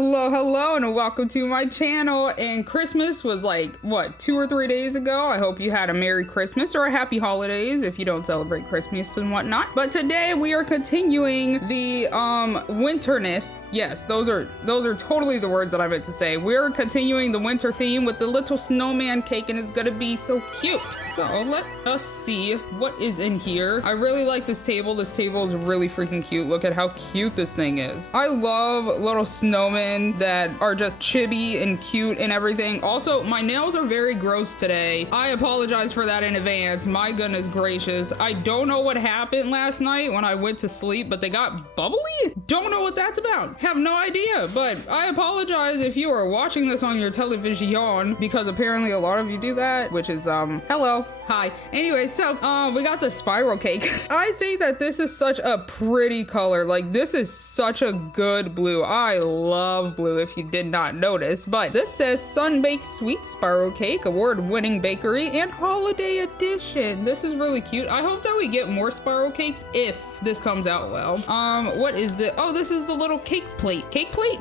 Hello, and welcome to my channel. And Christmas was like, what, 2 or 3 days ago? I hope you had a Merry Christmas or a Happy Holidays if you don't celebrate Christmas and whatnot. But today we are continuing the winterness. Yes, those are totally the words that I meant to say. We're continuing the winter theme with the little snowman cake, and it's gonna be so cute. So let us see what is in here. I really like this table. This table is really freaking cute. Look at how cute this thing is. I love little snowmen that are just chibi and cute and everything. Also, my nails are very gross today. I apologize for that in advance. My goodness gracious. I don't know what happened last night when I went to sleep, but they got bubbly? Don't know what that's about. Have no idea, but I apologize if you are watching this on your television, because apparently a lot of you do that, which is, hello. Hi. Anyway, so, we got the spiral cake. I think that this is such a pretty color. Like, this is such a good blue. I love blue, if you did not notice. But this says Sun-Baked Sweet Spiral Cake, award-winning bakery, and holiday edition. This is really cute. I hope that we get more spiral cakes if this comes out well. What is this? Oh, this is the little cake plate. Cake plate?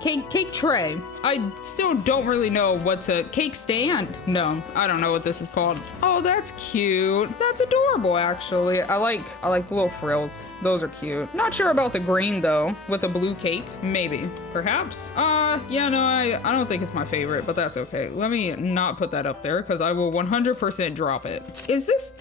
Cake tray. I still don't really know what to... Cake stand? No, I don't know what this is called. Oh, that's cute. That's adorable, actually. I like the little frills. Those are cute. Not sure about the green, though, with a blue cake. Maybe. Perhaps? Yeah, no, I don't think it's my favorite, but that's okay. Let me not put that up there, because I will 100% drop it. Is this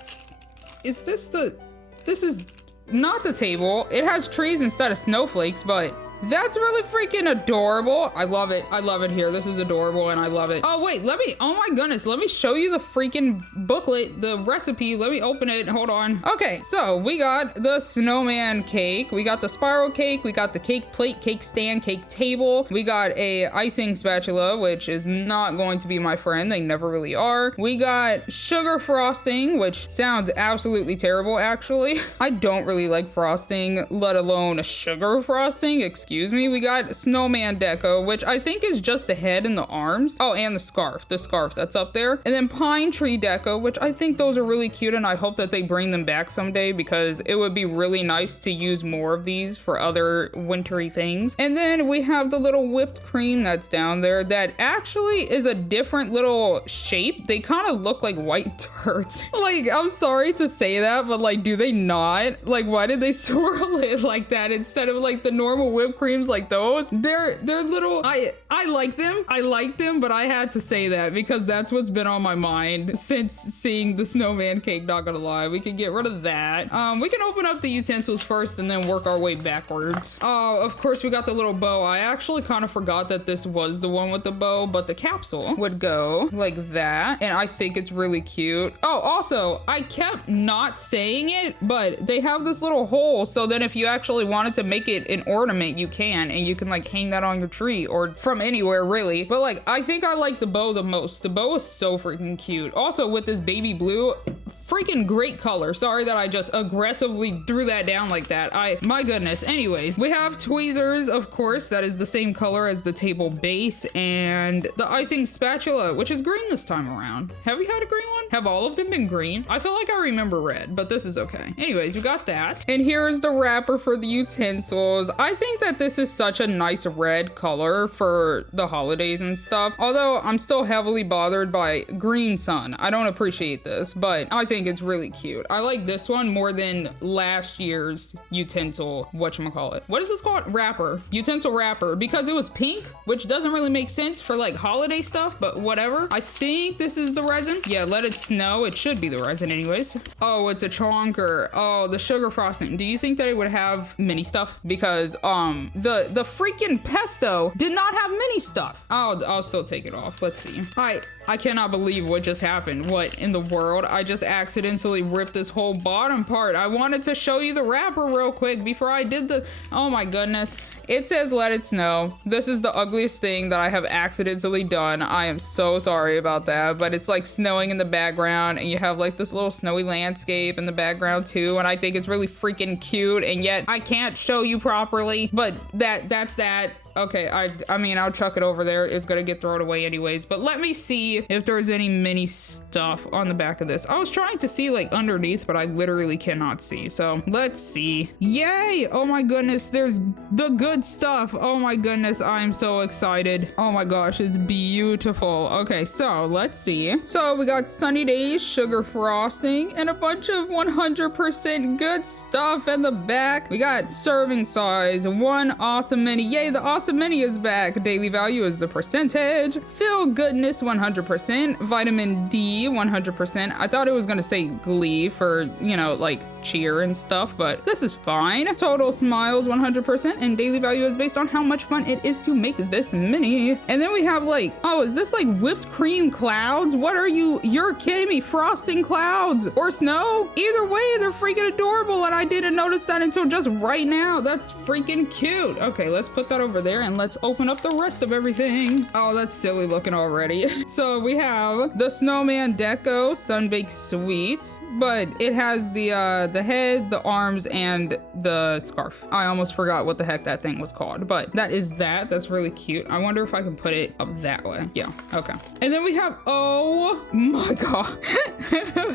is not the table. It has trees instead of snowflakes, but that's really freaking adorable. I love it. I love it here. This is adorable and I love it. Oh wait, oh my goodness, let me show you the freaking booklet, the recipe. Let me open it. Hold on. Okay, so we got the snowman cake. We got the spiral cake. We got the cake plate, cake stand, cake table. We got a icing spatula, which is not going to be my friend. They never really are. We got sugar frosting, which sounds absolutely terrible, actually. I don't really like frosting, let alone a sugar frosting. Excuse me. We got snowman deco, which I think is just the head and the arms. Oh, and the scarf that's up there. And then pine tree deco, which I think those are really cute, and I hope that they bring them back someday, because it would be really nice to use more of these for other wintry things. And then we have the little whipped cream that's down there that actually is a different little shape. They kind of look like white turds. Like, I'm sorry to say that, but like, do they not? Like, why did they swirl it like that instead of like the normal whipped creams like those? They're little. I like them, but I had to say that because that's what's been on my mind since seeing the snowman cake, not gonna lie. We can get rid of that. We can open up the utensils first and then work our way backwards. Of course we got the little bow. I actually kind of forgot that this was the one with the bow, but the capsule would go like that, and I think it's really cute. Oh, also, I kept not saying it, but they have this little hole, so then if you actually wanted to make it an ornament, you can, and you can like hang that on your tree or from anywhere really. But like, I think I like the bow the most. The bow is so freaking cute. Also with this baby blue, freaking great color. Sorry that I just aggressively threw that down like that. My goodness. Anyways, we have tweezers, of course, that is the same color as the table base, and the icing spatula, which is green this time around. Have we had a green one? Have all of them been green? I feel like I remember red, but this is okay. Anyways, we got that. And here's the wrapper for the utensils. I think that this is such a nice red color for the holidays and stuff. Although I'm still heavily bothered by green sun. I don't appreciate this, but I think it's really cute. I like this one more than last year's utensil, whatchamacallit. What is this called? Wrapper. Utensil wrapper, because it was pink, which doesn't really make sense for like holiday stuff, but whatever. I think this is the resin. Yeah, let it snow. It should be the resin anyways. Oh, it's a chonker. Oh, the sugar frosting. Do you think that it would have mini stuff? Because the freaking pesto did not have mini stuff. I'll still take it off. Let's see. I cannot believe what just happened. What in the world? I just accidentally ripped this whole bottom part. I wanted to show you the wrapper real quick before I did the... Oh my goodness. It says let it snow. This is the ugliest thing that I have accidentally done. I am so sorry about that, but it's like snowing in the background and you have like this little snowy landscape in the background too, and I think it's really freaking cute, and yet I can't show you properly, but that's that. Okay, I mean, I'll chuck it over there. It's gonna get thrown away anyways. But let me see if there's any mini stuff on the back of this. I was trying to see like underneath, but I literally cannot see. So let's see. Yay! Oh my goodness, there's the good stuff. Oh my goodness, I'm so excited. Oh my gosh, it's beautiful. Okay, so let's see. So we got Sunny Days, sugar frosting, and a bunch of 100% good stuff in the back. We got serving size, one awesome mini. Yay, the awesome mini is back. Daily value is the percentage. Feel goodness 100%. Vitamin D 100%. I thought it was gonna say glee for, you know, like cheer and stuff, but this is fine. Total smiles 100%, and daily value is based on how much fun it is to make this mini. And then we have like, oh, is this like whipped cream clouds? What are you? You're kidding me. Frosting clouds or snow? Either way, they're freaking adorable, and I didn't notice that until just right now. That's freaking cute. Okay, let's put that over there and let's open up the rest of everything. Oh, that's silly looking already. So we have the Snowman Deco Sun-Baked Sweets, but it has the head, the arms, and the scarf. I almost forgot what the heck that thing was called, but that is that. That's really cute. I wonder if I can put it up that way. Yeah, okay. And then we have, oh my god.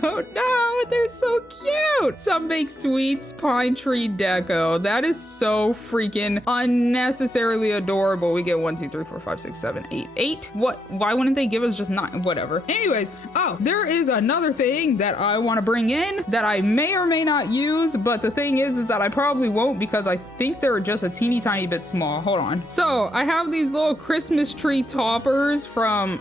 Oh no, they're so cute. Sun-Baked Sweets Pine Tree Deco. That is so freaking unnecessarily adorable. We get 1, 2, 3, 4, 5, 6, 7, 8. 8? What? Why wouldn't they give us just 9? Whatever. Anyways, oh, there is another thing that I want to bring in that I may or may not use, but the thing is that I probably won't because I think they're just a teeny tiny bit small. Hold on. So I have these little Christmas tree toppers from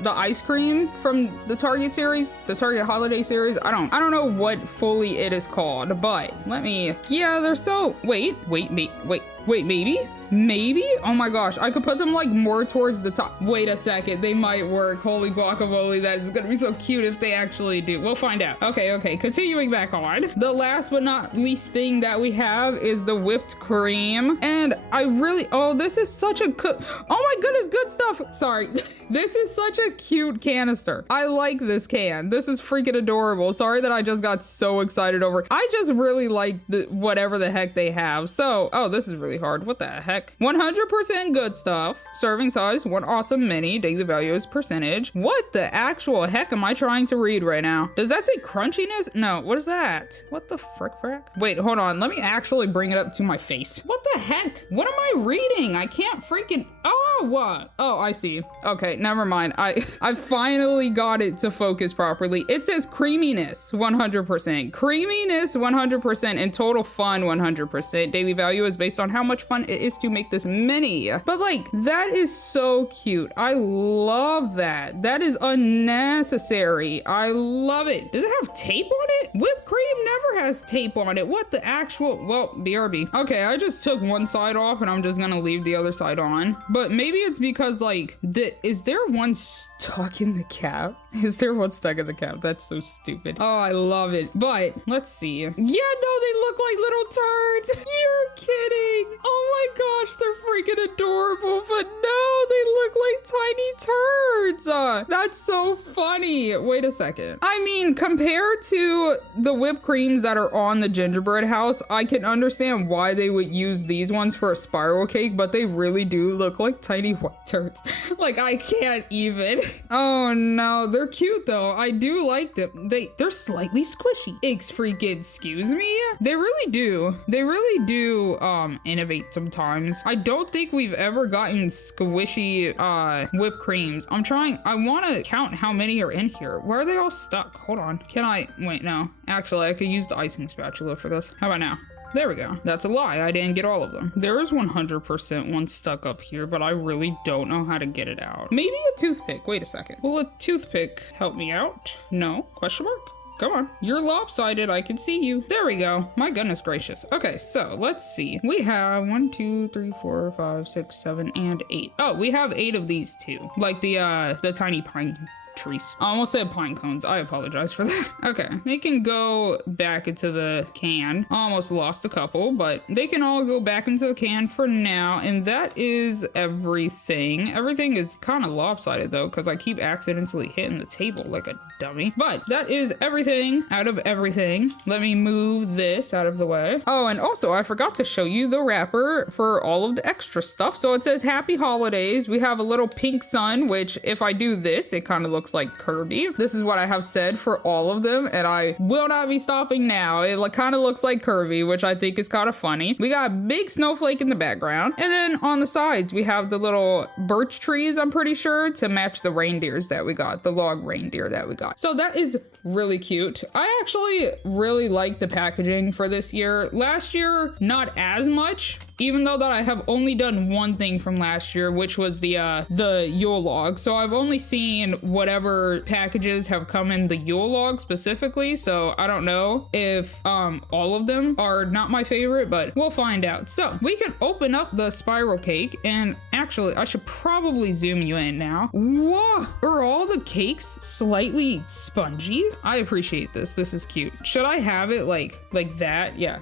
the ice cream from the Target series, the Target holiday series. I don't know what fully it is called, but let me, yeah, they're so, wait, maybe? Oh my gosh, I could put them like more towards the top. Wait a second, they might work. Holy guacamole, that is gonna be so cute if they actually do. We'll find out. Okay, continuing back on. The last but not least thing that we have is the whipped cream. And I really, oh, this is such a oh my goodness, good stuff. Sorry, this is such a cute canister. I like this can. This is freaking adorable. Sorry that I just got so excited over. I just really like whatever the heck they have. So, oh, this is really hard. What the heck? 100% good stuff. Serving size, one awesome mini. Daily value is percentage. What the actual heck am I trying to read right now? Does that say crunchiness? No, what is that? What the frick? Wait, hold on. Let me actually bring it up to my face. What the heck? What am I reading? I can't freaking, oh, what? Oh, I see. Okay, never mind. I finally got it to focus properly. It says creaminess 100%. Creaminess 100% and total fun 100%. Daily value is based on how much fun it is to make this mini. But like, that is so cute. I love that. That is unnecessary. I love it. Does it have tape on it? Whipped cream never has tape on it. What the actual, well, BRB. Okay, I just took one side off and I'm just gonna leave the other side on. But maybe it's because like, is there one stuck in the cap? Is there one stuck in the cap? That's so stupid. Oh, I love it. But let's see. Yeah, no, they look like little turds. You're kidding. Oh my gosh, they're freaking adorable. But no, they look like tiny turds. That's so funny. Wait a second. I mean, compared to the whipped creams that are on the gingerbread house, I can understand why they would use these ones for a spiral cake, but they really do look like tiny white turds. Like, I can't even. Oh no, they're cute though. I do like them. They're slightly squishy. Excuse me? They really do. They really do innovate sometimes. I don't think we've ever gotten squishy whipped creams. I want to count how many are in here. Where are they all stuck? Hold on. Can I, wait, no. Actually, I could use the icing spatula for this. How about now? There we go. That's a lie. I didn't get all of them. There is 100% one stuck up here, but I really don't know how to get it out. Maybe a toothpick. Wait a second. Will a toothpick help me out? No? Question mark? Come on. You're lopsided. I can see you. There we go. My goodness gracious. Okay, so let's see. We have 1, 2, 3, 4, 5, 6, 7, and 8. Oh, we have 8 of these too. Like the tiny pine trees. I almost said pine cones. I apologize for that. Okay, they can go back into the can. Almost lost a couple, but they can all go back into the can for now. And that is everything. Everything is kind of lopsided though, because I keep accidentally hitting the table like a dummy. But that is everything out of everything. Let me move this out of the way. Oh, and also I forgot to show you the wrapper for all of the extra stuff. So it says Happy Holidays. We have a little pink sun, which if I do this, it kind of looks like Kirby. This is what I have said for all of them, and I will not be stopping now. It kind of looks like Kirby, which I think is kind of funny. We got big snowflake in the background, and then on the sides we have the little birch trees, I'm pretty sure, to match the reindeers that we got, the log reindeer that we got. So that is really cute. I actually really like the packaging for this year. Last year, not as much, even though that I have only done one thing from last year, which was the Yule log. So I've only seen whatever packages have come in the Yule log specifically. So I don't know if all of them are not my favorite, but we'll find out. So we can open up the spiral cake, and actually I should probably zoom you in now. Whoa, are all the cakes slightly spongy? I appreciate this. This is cute. Should I have it like that? Yeah.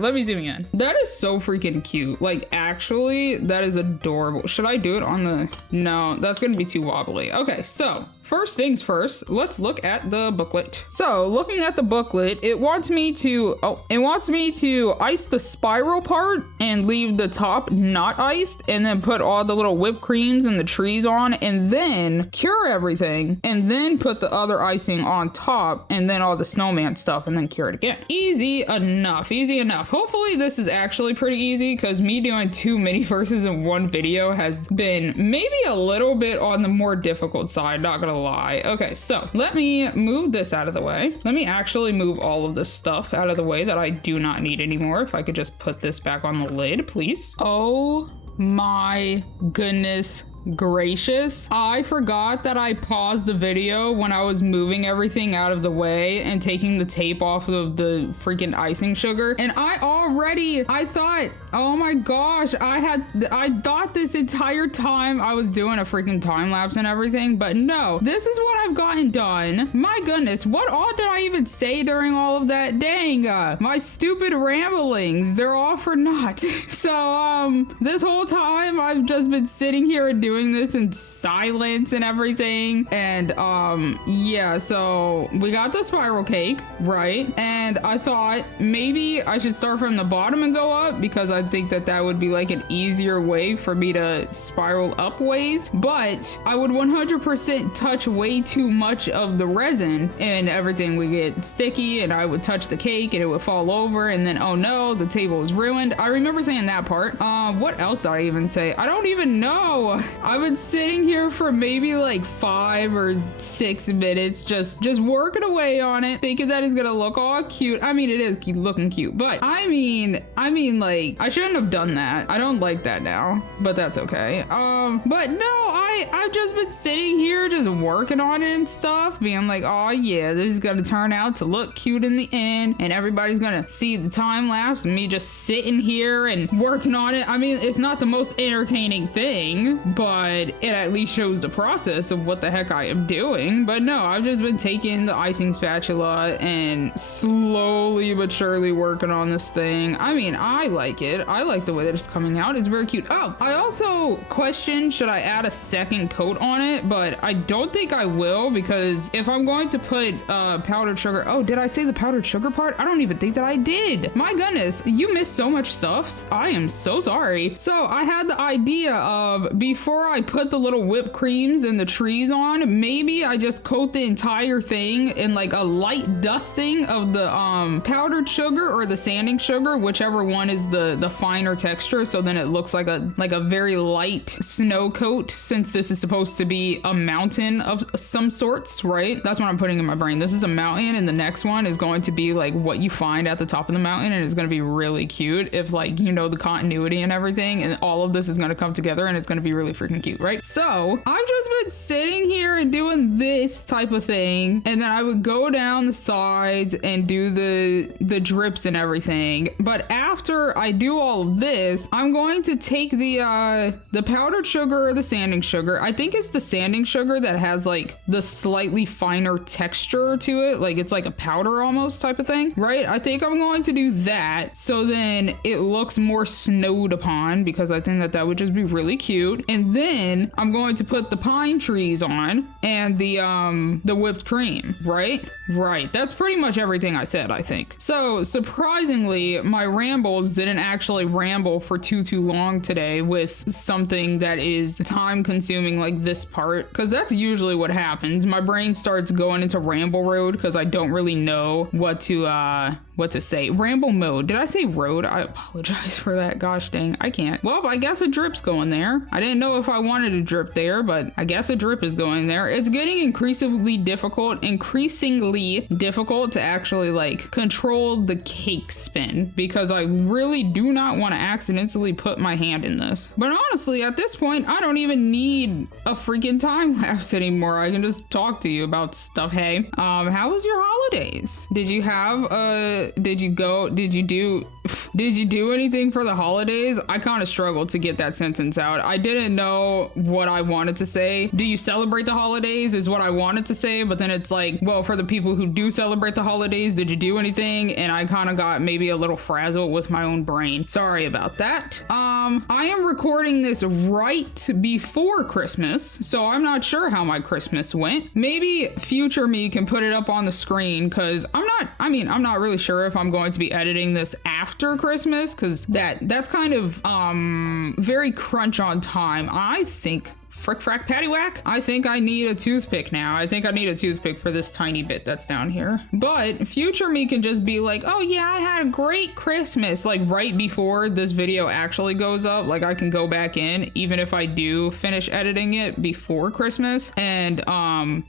Let me zoom you in. That is so freaking cute. Like, actually, that is adorable. Should I do it on the... No, that's gonna be too wobbly. Okay, so first things first, let's look at the booklet. So looking at the booklet, it wants me to ice the spiral part and leave the top not iced, and then put all the little whipped creams and the trees on, and then cure everything, and then put the other icing on top, and then all the snowman stuff, and then cure it again. Easy enough, easy enough. Hopefully this is actually pretty easy, because me doing 2 mini-verses in one video has been maybe a little bit on the more difficult side, not gonna lie. Okay, so let me move this out of the way. Let me actually move all of this stuff out of the way that I do not need anymore. If I could just put this back on the lid, please. Oh my goodness gracious. I forgot that I paused the video when I was moving everything out of the way and taking the tape off of the freaking icing sugar. And I thought, oh my gosh, I thought this entire time I was doing a freaking time lapse and everything, but no, this is what I've gotten done. My goodness, what all did I even say during all of that? Dang, my stupid ramblings, they're all for naught. So, this whole time I've just been sitting here and doing this in silence and everything. And yeah, so we got the spiral cake, right? And I thought maybe I should start from the bottom and go up, because I think that that would be like an easier way for me to spiral up ways. But I would 100% touch way too much of the resin and everything would get sticky, and I would touch the cake and it would fall over, and then oh no, the table is ruined. I remember saying that part. What else did I even say? I don't even know. I've been sitting here for maybe like 5 or 6 minutes just working away on it, thinking that it's gonna look all cute. I mean, it is looking cute, but I mean like, I shouldn't have done that. I don't like that now, but that's okay. But no, I've just been sitting here just working on it and stuff, being like, oh yeah, this is gonna turn out to look cute in the end, and everybody's gonna see the time lapse and me just sitting here and working on it. I mean, it's not the most entertaining thing, but it at least shows the process of what the heck I am doing. But no, I've just been taking the icing spatula and slowly but surely working on this thing. I mean, I like it. I like the way that it's coming out. It's very cute. Oh, I also questioned, should I add a second coat on it? But I don't think I will, because if I'm going to put powdered sugar... Oh, did I say the powdered sugar part? I don't even think that I did. My goodness, you missed so much stuff. I am so sorry. So I had the idea of, before I put the little whipped creams and the trees on, maybe I just coat the entire thing in like a light dusting of the powdered sugar or the sanding sugar, whichever one is the finer texture, so then it looks like a very light snow coat, since this is supposed to be a mountain of some sorts, right? That's what I'm putting in my brain. This is a mountain, and the next one is going to be like what you find at the top of the mountain, and it's going to be really cute if, like, you know, the continuity and everything, and all of this is going to come together, and it's going to be really freaking cute, right? So I've just been sitting here and doing this type of thing, and then I would go down the sides and do the drips and everything. But after I do do all of this, I'm going to take the powdered sugar or the sanding sugar. I think it's the sanding sugar that has like the slightly finer texture to it. Like it's like a powder almost type of thing, right? I think I'm going to do that. So then it looks more snowed upon because I think that that would just be really cute. And then I'm going to put the pine trees on and the whipped cream, right? Right. That's pretty much everything I said, I think. So surprisingly, my rambles didn't actually ramble for too long today with something that is time consuming like this part, because that's usually what happens. My brain starts going into ramble road because I don't really know what to say. Ramble mode. Did I say road? I apologize for that. Gosh dang, I can't. Well, I guess a drip's going there. I didn't know if I wanted a drip there, but I guess a drip is going there. It's getting increasingly difficult to actually like control the cake spin because I really do not want to accidentally put my hand in this. But honestly, at this point, I don't even need a freaking time lapse anymore. I can just talk to you about stuff. Hey, how was your holidays? Did you do anything for the holidays? I kind of struggled to get that sentence out. I didn't know what I wanted to say. Do you celebrate the holidays is what I wanted to say, but then it's like, well, for the people who do celebrate the holidays, did you do anything? And I kind of got maybe a little frazzled with my own brain. Sorry about that. I am recording this right before Christmas, so I'm not sure how my Christmas went. Maybe future me can put it up on the screen because I'm not really sure if I'm going to be editing this after Christmas because that's kind of very crunch on time. I think frick frack paddywhack. I think I need a toothpick now. I think I need a toothpick for this tiny bit that's down here. But future me can just be like, oh yeah, I had a great Christmas. Like right before this video actually goes up, like I can go back in, even if I do finish editing it before Christmas and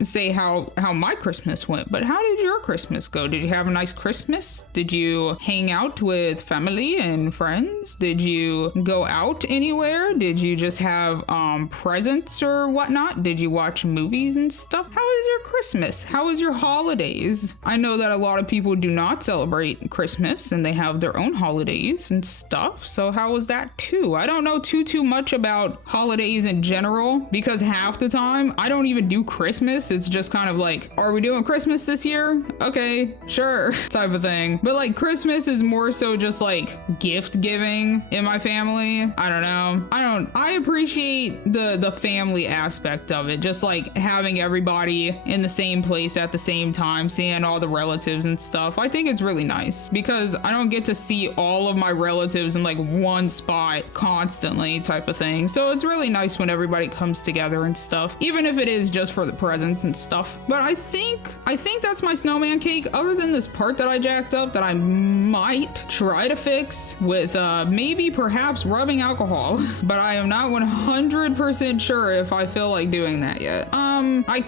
say how my Christmas went. But how did your Christmas go? Did you have a nice Christmas? Did you hang out with family and friends? Did you go out anywhere? Did you just have presents or whatnot? Did you watch movies and stuff? How was your Christmas? How was your holidays? I know that a lot of people do not celebrate Christmas and they have their own holidays and stuff. So how was that too? I don't know too much about holidays in general because half the time I don't even do Christmas. It's just kind of like, are we doing Christmas this year? Okay, sure, type of thing. But like Christmas is more so just like gift giving in my family. I don't know. I appreciate the family aspect of it, just like having everybody in the same place at the same time, seeing all the relatives and stuff. I think it's really nice because I don't get to see all of my relatives in like one spot constantly type of thing. So it's really nice when everybody comes together and stuff, even if it is just for the presents and stuff. But I think that's my snowman cake, other than this part that I jacked up that I might try to fix with maybe perhaps rubbing alcohol, but I am not 100% sure if I feel like doing that yet. I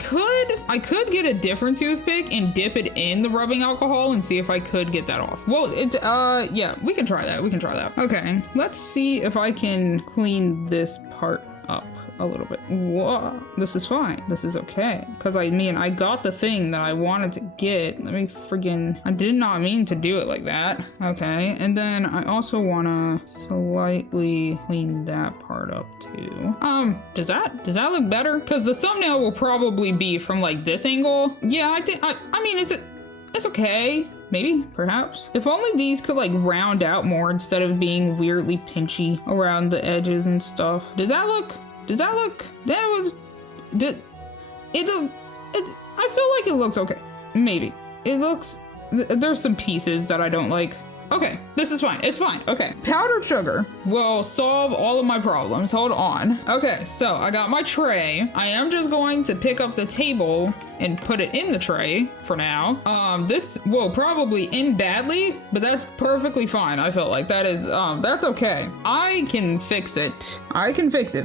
could get a different toothpick and dip it in the rubbing alcohol and see if I could get that off. Well, yeah, we can try that. Okay, let's see if I can clean this part up a little bit. Whoa, this is fine. This is okay. Because I got the thing that I wanted to get. Let me I did not mean to do it like that. Okay, and then I also want to slightly clean that part up too. Does that look better? Because the thumbnail will probably be from like this angle. Yeah, I mean, it's okay. Maybe, perhaps. If only these could like round out more instead of being weirdly pinchy around the edges and stuff. I feel like it looks okay. Maybe. There's some pieces that I don't like. Okay, this is fine. It's fine. Okay. Powdered sugar will solve all of my problems. Hold on. Okay, so I got my tray. I am just going to pick up the table and put it in the tray for now. This will probably end badly, but that's perfectly fine. I feel like that's okay. I can fix it.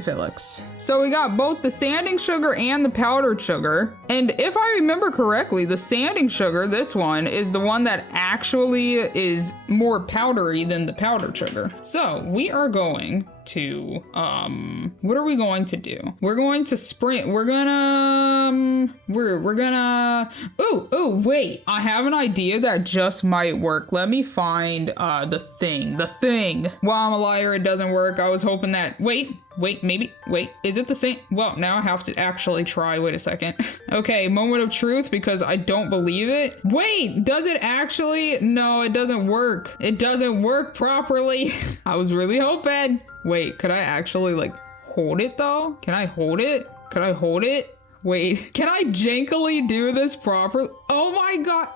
Felix. So we got both the sanding sugar and the powdered sugar. And if I remember correctly, the sanding sugar, this one, is the one that actually is more powdery than the powdered sugar. So we are going to, what are we going to do? We're going to sprint. We're gonna, oh, wait, I have an idea that just might work. Let me find, the thing. Well, I'm a liar. It doesn't work. I was hoping that, wait, maybe, is it the same? Well, now I have to actually try. Wait a second. Okay, moment of truth, because I don't believe it. Wait, does it actually? No, it doesn't work. It doesn't work properly. I was really hoping. Wait, could I actually like hold it though? Can I hold it? Could I hold it? Wait, can I jankily do this properly? Oh my god.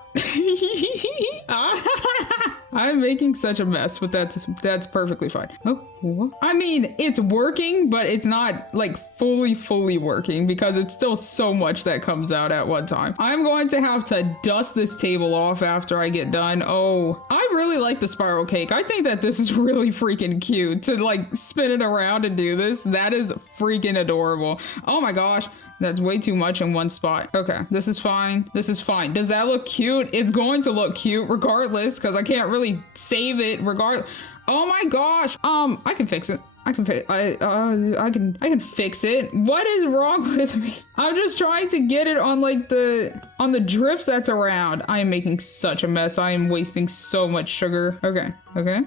I'm making such a mess, but that's perfectly fine. Oh, I mean, it's working, but it's not like fully working because it's still so much that comes out at one time. I'm going to have to dust this table off after I get done. Oh, I really like the spiral cake. I think that this is really freaking cute to like spin it around and do this. That is freaking adorable. Oh my gosh. That's way too much in one spot. Okay, this is fine. This is fine. Does that look cute? It's going to look cute regardless because I can't really save it regardless. Oh my gosh. I can fix it. I can fix it. What is wrong with me? I'm just trying to get it on like on the drifts that's around. I am making such a mess. I am wasting so much sugar. Okay.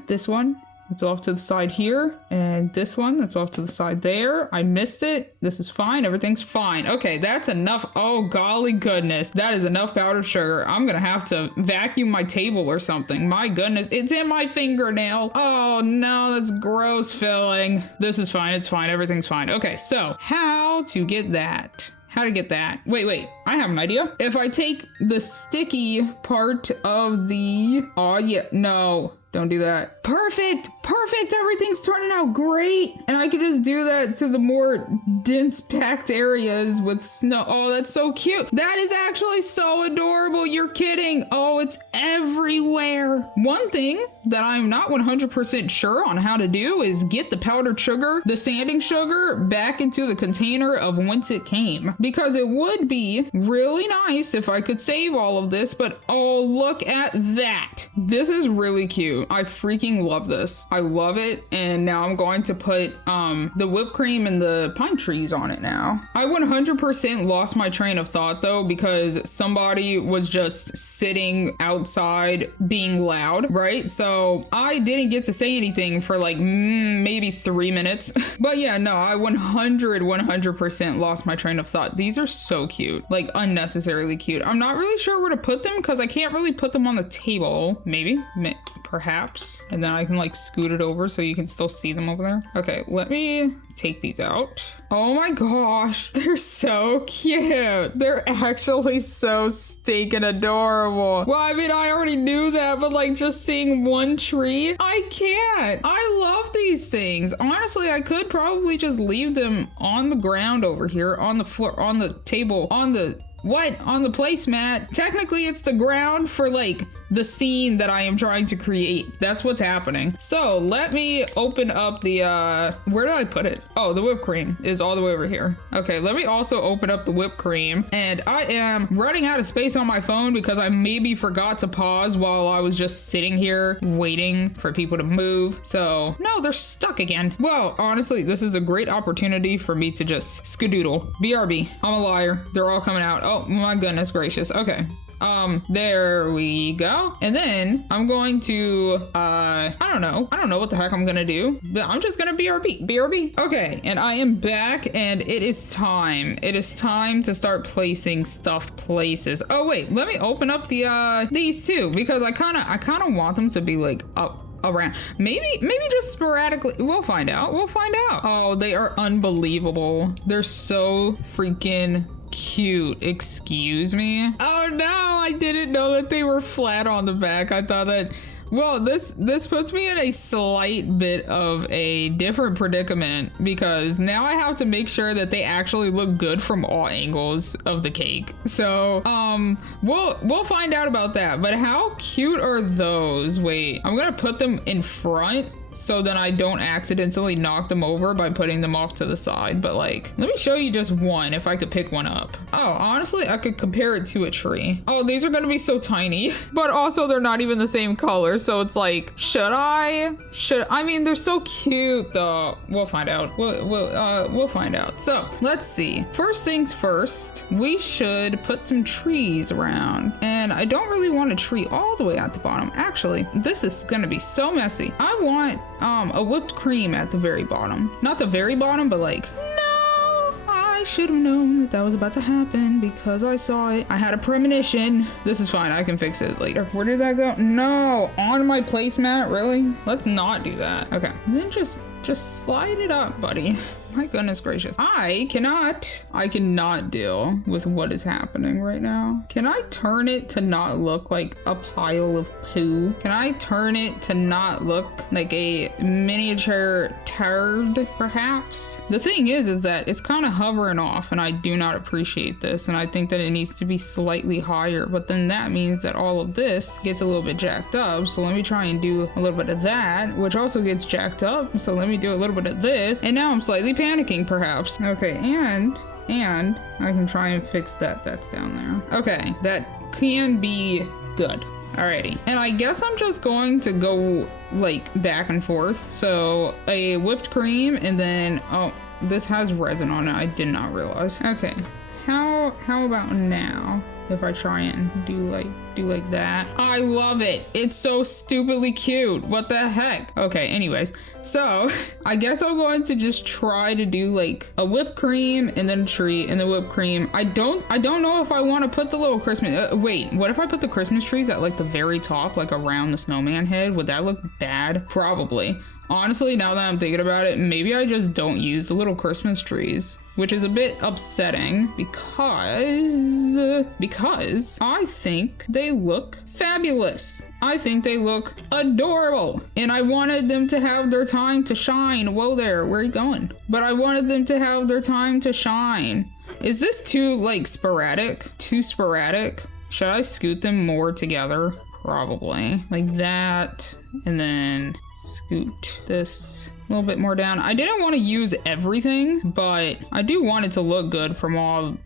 This one. It's off to the side here, and this one that's off to the side there. I missed it. This is fine. Everything's fine. Okay, that's enough. Oh, golly goodness. That is enough powdered sugar. I'm gonna have to vacuum my table or something. My goodness, it's in my fingernail. Oh no, that's gross filling. This is fine. It's fine. Everything's fine. Okay, so how to get that? How to get that? Wait, I have an idea. If I take the sticky part of the, oh yeah, no. Don't do that. Perfect. Everything's turning out great. And I could just do that to the more dense packed areas with snow. Oh, that's so cute. That is actually so adorable. You're kidding. Oh, it's everywhere. One thing that I'm not 100% sure on how to do is get the powdered sugar, the sanding sugar, back into the container of whence it came. Because it would be really nice if I could save all of this, but oh, look at that. This is really cute. I freaking love this. I love it. And now I'm going to put the whipped cream and the pine trees on it now. I 100% lost my train of thought though, because somebody was just sitting outside being loud, right? So I didn't get to say anything for like maybe 3 minutes. But yeah, no, I 100% lost my train of thought. These are so cute, like unnecessarily cute. I'm not really sure where to put them because I can't really put them on the table. Maybe, perhaps. And then I can like scoot it over so you can still see them over there. Okay, let me take these out. Oh my gosh, they're so cute. They're actually so stinking adorable. Well, I mean, I already knew that, but like just seeing one tree, I can't. I love these things. Honestly, I could probably just leave them on the ground over here, on the floor, on the table, on the placemat. Technically, it's the ground for like the scene that I am trying to create. That's what's happening. So let me open up the, where did I put it? Oh, the whipped cream is all the way over here. Okay, let me also open up the whipped cream. And I am running out of space on my phone because I maybe forgot to pause while I was just sitting here waiting for people to move. So no, they're stuck again. Well, honestly, this is a great opportunity for me to just skedoodle. BRB, I'm a liar. They're all coming out. Oh my goodness gracious. Okay. There we go. And then I'm going to, I don't know what the heck I'm gonna do, but I'm just gonna BRB. Okay, and I am back and it is time. It is time to start placing stuff places. Oh wait, let me open up the, these two because I kind of want them to be like up around. Maybe just sporadically. We'll find out. Oh, they are unbelievable. They're so freaking cute. Excuse me. Oh no, I didn't know that they were flat on the back. I thought that, well, this puts me in a slight bit of a different predicament because now I have to make sure that they actually look good from all angles of the cake. So we'll find out about that. But how cute are those? Wait, I'm gonna put them in front so then I don't accidentally knock them over by putting them off to the side. But like, let me show you just one if I could pick one up. Oh, honestly, I could compare it to a tree. Oh, these are gonna be so tiny, but also they're not even the same color. So it's like, I mean, they're so cute though. We'll find out. We'll find out. So let's see. First things first, we should put some trees around. And I don't really want a tree all the way at the bottom. Actually, this is gonna be so messy. I want a whipped cream at the very bottom. Not the very bottom, but like, I should have known that that was about to happen because I saw it. I had a premonition. This is fine. I can fix it later. Where did that go? No, on my placemat, really? Let's not do that. Okay, and then just slide it up, buddy. My goodness gracious. I cannot deal with what is happening right now. Can I turn it to not look like a pile of poo? Can I turn it to not look like a miniature turd, perhaps? The thing is that it's kind of hovering off and I do not appreciate this. And I think that it needs to be slightly higher, but then that means that all of this gets a little bit jacked up. So let me try and do a little bit of that, which also gets jacked up. So let me do a little bit of this. And now I'm slightly panicking, perhaps. Okay, and I can try and fix that. That's down there. Okay, that can be good. Alrighty, and I guess I'm just going to go like back and forth. So a whipped cream, and then oh, this has resin on it. I did not realize. Okay, how about now? If I try and do like that. I love it. It's so stupidly cute. What the heck? Okay, anyways. So I guess I'm going to just try to do like a whipped cream and then a tree and then whipped cream. I don't know if I want to put the little Christmas, wait, what if I put the Christmas trees at like the very top, like around the snowman head? Would that look bad? Probably. Honestly, now that I'm thinking about it, maybe I just don't use the little Christmas trees, which is a bit upsetting because I think they look fabulous. I think they look adorable, and I wanted them to have their time to shine. Whoa there, where are you going? But I wanted them to have their time to shine. Is this too like sporadic? Too sporadic? Should I scoot them more together? Probably like that, and then scoot this a little bit more down. I didn't want to use everything, but I do want it to look good from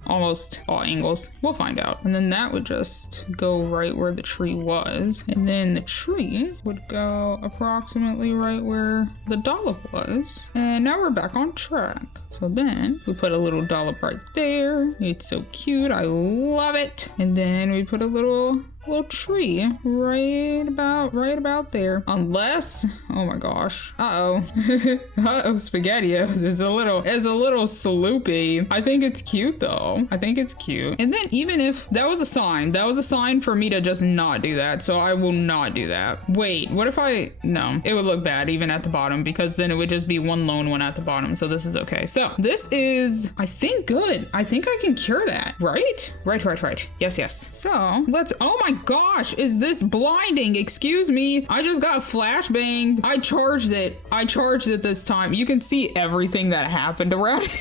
almost all angles. We'll find out. And then that would just go right where the tree was. And then the tree would go approximately right where the dollop was. And now we're back on track. So then we put a little dollop right there. It's so cute. I love it. And then we put a little tree right about there. Unless, oh my gosh. Uh-oh. SpaghettiOs is a little sloopy. I think it's cute though. I think it's cute. And then even if that was a sign for me to just not do that. So I will not do that. Wait, what if no, it would look bad even at the bottom because then it would just be one lone one at the bottom. So this is okay. So this is, I think, good. I think I can cure that, right? Right. Yes. So oh my gosh, is this blinding? Excuse me. I just got flashbanged. I charged it this time. You can see everything that happened around it.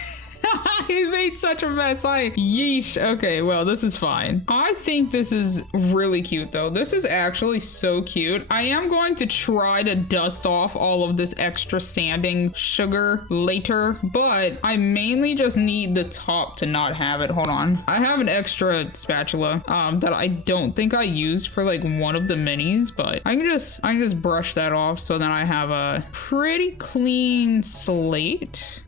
I made such a mess. Yeesh. Okay, well, this is fine. I think this is really cute though. This is actually so cute. I am going to try to dust off all of this extra sanding sugar later, but I mainly just need the top to not have it. Hold on. I have an extra spatula that I don't think I used for like one of the minis, but I can just brush that off so then I have a pretty clean slate.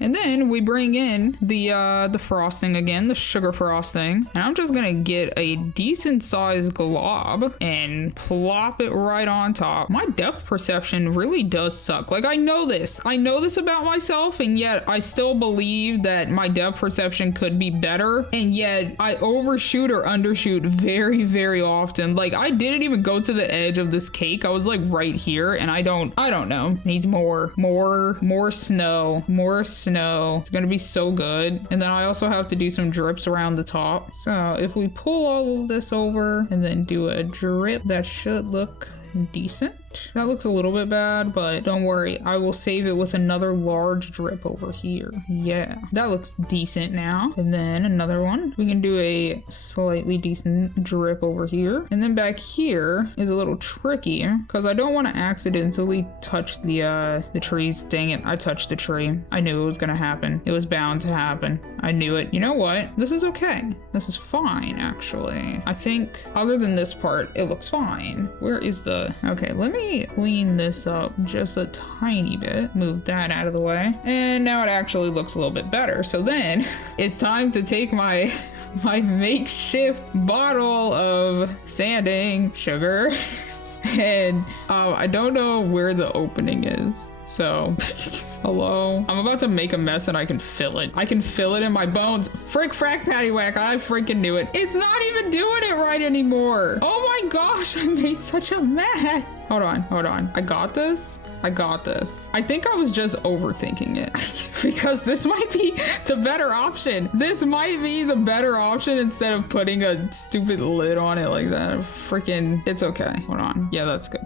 And then we bring in the frosting again, the sugar frosting. And I'm just gonna get a decent sized glob and plop it right on top. My depth perception really does suck. Like I know this about myself, and yet I still believe that my depth perception could be better. And yet I overshoot or undershoot very, very often. Like I didn't even go to the edge of this cake. I was like right here, and I don't know. Needs more snow. It's gonna be so good. And then I also have to do some drips around the top. So if we pull all of this over and then do a drip, that should look decent. That looks a little bit bad, but don't worry. I will save it with another large drip over here. Yeah, that looks decent now. And then another one. We can do a slightly decent drip over here. And then back here is a little tricky because I don't want to accidentally touch the trees. Dang it, I touched the tree. I knew it was gonna happen. It was bound to happen. I knew it. You know what? This is okay. This is fine, actually. I think other than this part, it looks fine. Where is the... Okay, let me clean this up just a tiny bit. Move that out of the way. And now it actually looks a little bit better. So then it's time to take my makeshift bottle of sanding sugar and I don't know where the opening is. So, hello? I'm about to make a mess and I can feel it. I can feel it in my bones. Frick frack paddywhack, I freaking knew it. It's not even doing it right anymore. Oh my gosh, I made such a mess. Hold on. I got this. I think I was just overthinking it because this might be the better option. This might be the better option instead of putting a stupid lid on it like that. Freaking, it's okay. Hold on. Yeah, that's good.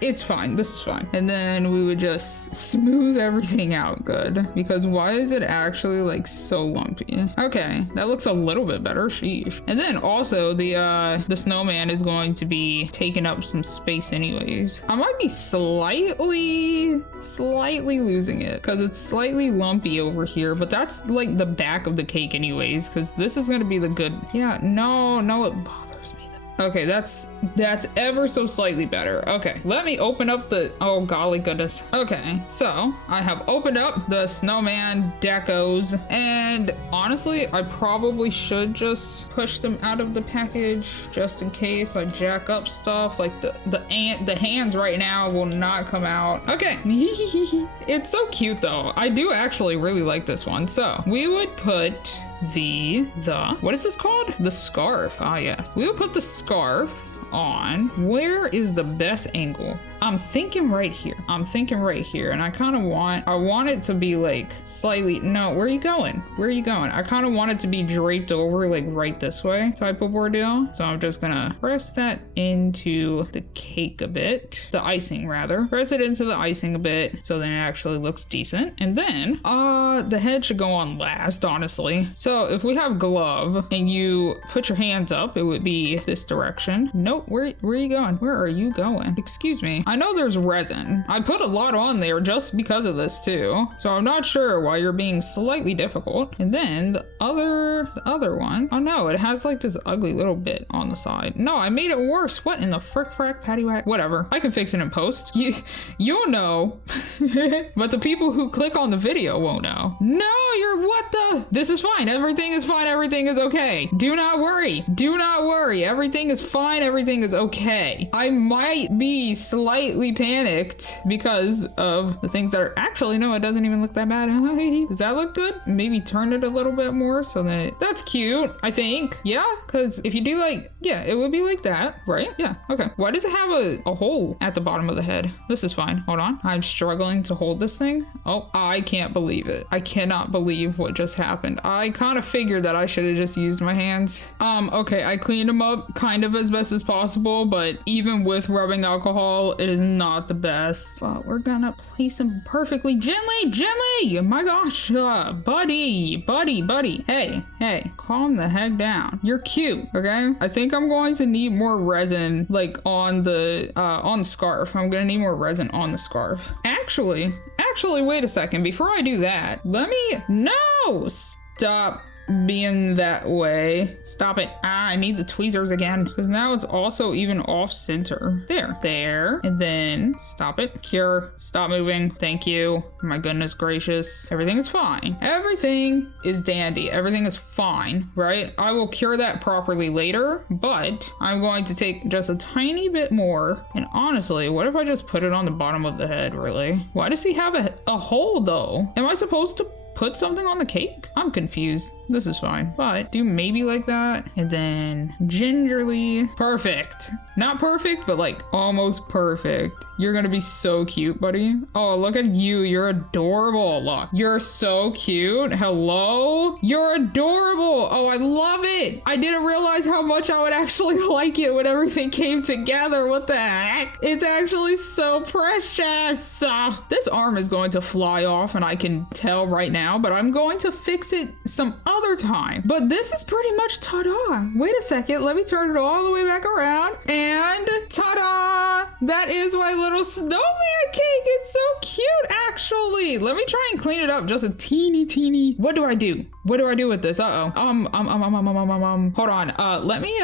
It's fine. This is fine. And then we would just smooth everything out good because why is it actually like so lumpy? Okay, that looks a little bit better. Sheesh. And then also the snowman is going to be taking up some space anyways. I might be slightly losing it because it's slightly lumpy over here, but that's like the back of the cake anyways because this is going to be the good. Yeah, no, it bothers me. Okay, that's ever so slightly better. Okay, let me open up the, oh golly goodness. Okay, so I have opened up the snowman decos and honestly, I probably should just push them out of the package just in case I jack up stuff. Like the hands right now will not come out. Okay, it's so cute though. I do actually really like this one. So we would put the what is this called? The scarf. Ah, yes. We will put the scarf on. Where is the best angle? I'm thinking right here. And I want it to be like slightly, no, where are you going? I kind of want it to be draped over like right this way type of ordeal. So I'm just gonna press that into the cake a bit, the icing rather. Press it into the icing a bit so then it actually looks decent. And then the head should go on last, honestly. So if we have glove and you put your hands up, it would be this direction. Nope, where are you going? Where are you going? Excuse me. I know there's resin. I put a lot on there just because of this too. So I'm not sure why you're being slightly difficult. And then the other one. Oh no, it has like this ugly little bit on the side. No, I made it worse. What in the frick frack paddywhack? Whatever. I can fix it in post. You'll know. But the people who click on the video won't know. No, this is fine. Everything is fine. Everything is okay. Do not worry. Everything is fine. Everything is okay. I might be slightly panicked because of the things that are actually, no, it doesn't even look that bad. Does that look good? Maybe turn it a little bit more so that that's cute, I think. Yeah, because if you do like, yeah, it would be like that, right? Yeah, okay. Why does it have a hole at the bottom of the head? This is fine. Hold on. I'm struggling to hold this thing. Oh, I can't believe it. I cannot believe what just happened. I kind of figured that I should have just used my hands. Okay, I cleaned them up kind of as best as possible, but even with rubbing alcohol, it is not the best. But we're gonna place them perfectly gently. My gosh, buddy. Hey, calm the heck down. You're cute, okay? I think I'm going to need more resin, like on the scarf. I'm gonna need more resin on the scarf. Actually, wait a second. Before I do that, no, stop being that way. Stop it. I need the tweezers again because now it's also even off center. There. And then stop it. Cure. Stop moving. Thank you. My goodness gracious. Everything is fine. Everything is dandy. Everything is fine, right? I will cure that properly later, but I'm going to take just a tiny bit more. And honestly, what if I just put it on the bottom of the head, really? Why does he have a hole though? Am I supposed to put something on the cake? I'm confused. This is fine, but do maybe like that. And then gingerly. Perfect. Not perfect, but like almost perfect. You're gonna be so cute, buddy. Oh, look at you. You're adorable. Look, you're so cute. Hello? You're adorable. Oh, I love it. I didn't realize how much I would actually like it when everything came together. What the heck? It's actually so precious. This arm is going to fly off and I can tell right now, but I'm going to fix it some other time. But this is pretty much ta-da. Wait a second. Let me turn it all the way back around. And ta-da! That is my little snowman cake. It's so cute, actually. Let me try and clean it up just a teeny. What do I do? What do I do with this? Uh-oh. Hold on. Let me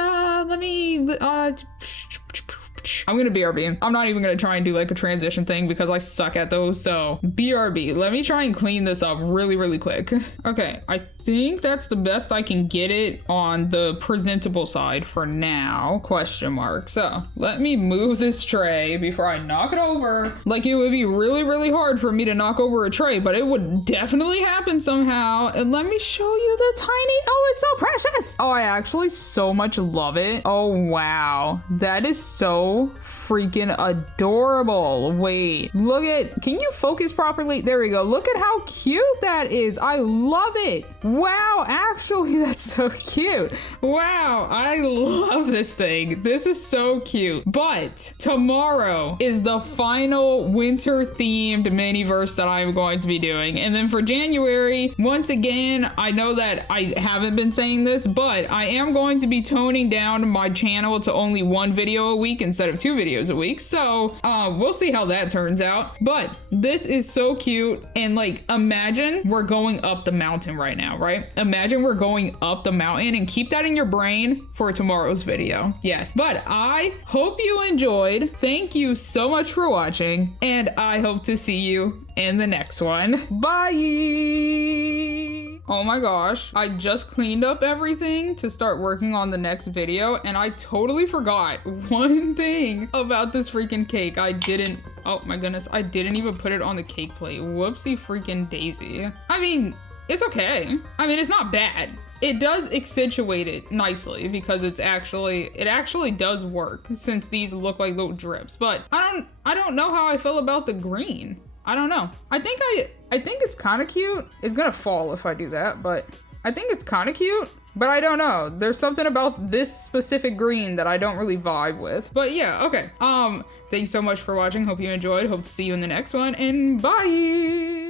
I'm gonna BRB. I'm not even gonna try and do like a transition thing because I suck at those. So BRB. Let me try and clean this up really quick. Okay, I think that's the best I can get it on the presentable side for now, question mark. So let me move this tray before I knock it over. Like, it would be really hard for me to knock over a tray, but it would definitely happen somehow. And let me show you the tiny, oh, it's so precious. Oh, I actually so much love it. Oh, wow. That is so freaking adorable. Wait, look at, can you focus properly? There we go. Look at how cute that is. I love it. Wow, actually, that's so cute. Wow, I love this thing. This is so cute. But tomorrow is the final winter themed Miniverse that I'm going to be doing. And then for January, once again, I know that I haven't been saying this, but I am going to be toning down my channel to only one video a week instead of 2 videos a week. So we'll see how that turns out. But this is so cute. And like, imagine we're going up the mountain right now, right? Imagine we're going up the mountain, and keep that in your brain for tomorrow's video. Yes, but I hope you enjoyed. Thank you so much for watching, and I hope to see you in the next one. Bye. Oh my gosh, I just cleaned up everything to start working on the next video, and I totally forgot one thing about this freaking cake. Oh my goodness, I didn't even put it on the cake plate. Whoopsie freaking daisy. I mean, it's okay. I mean, it's not bad. It does accentuate it nicely because it actually does work, since these look like little drips. But I don't know how I feel about the green. I don't know. I think it's kind of cute. It's gonna fall if I do that, but I think it's kind of cute. But I don't know. There's something about this specific green that I don't really vibe with. But yeah, okay. Thanks so much for watching. Hope you enjoyed. Hope to see you in the next one, and bye.